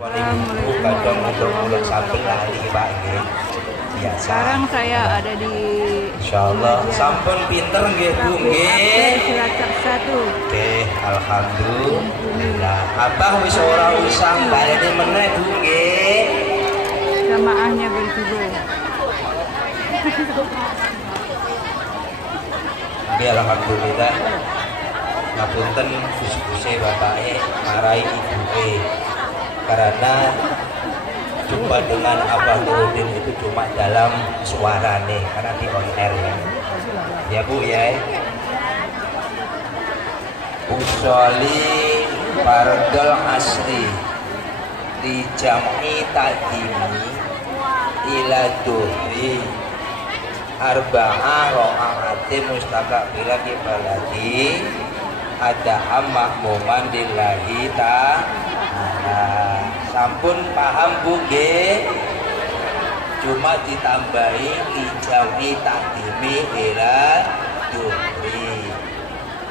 Sekarang saya ada di Insyaallah sampun pinter nggih Bu nggih. Cilacap satu. Oke, alhamdulillah. Abah wis ora usang baleni meneh Bu nggih. Jamaahnya berjubel. Nggih alhamdulillah. Ngapunten gus-guse bapake marai ibuke. Karena jumpa dengan Abah Nurudin itu cuma dalam suara nih karena di on air ya. Ya Bu ya. Usoli fardal asri di jam'i takdimi ila duhri arba'ah ro'ahati mustaka bila kibalati ada mahmuman lillahi ta'ala sampun paham bu nggih? cuma ditambahi ijami takdimi ila duhri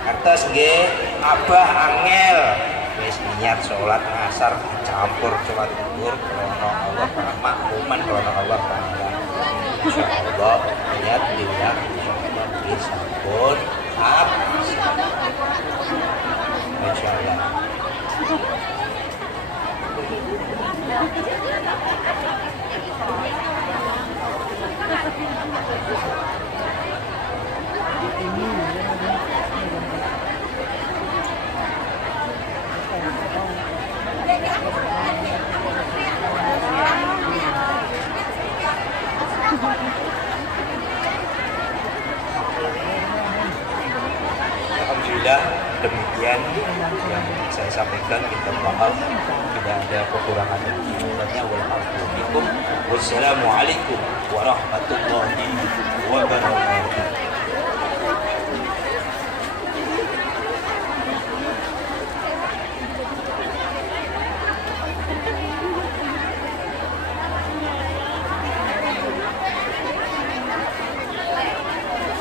kertas nggih abah angel. Wis niat sholat ngasar campur sholat zuhur krono Allah Ta'ala makmuman krono Allah Ta'ala Insya Allah niat lillah Insya Allah. Bisa pun absen Insya Allah Alhamdulillah demikian yang saya sampaikan kita maaf tidak ada kekurangan wassalamualaikum wassalamualaikum warahmatullahi wabarakatuh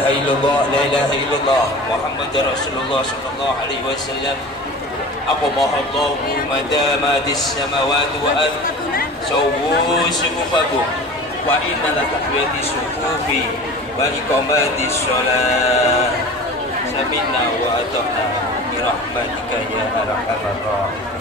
إله إلا الله لا إله إلا الله محمد رسول الله صلى الله عليه وسلم. أقمه الله ما دامت السماوات والأرض. سووا صفوفكم وإن لتحوية الصفوف وإقامة الصلاة. سمعنا وأطعنا برحمتك يا أرحم الراحمين.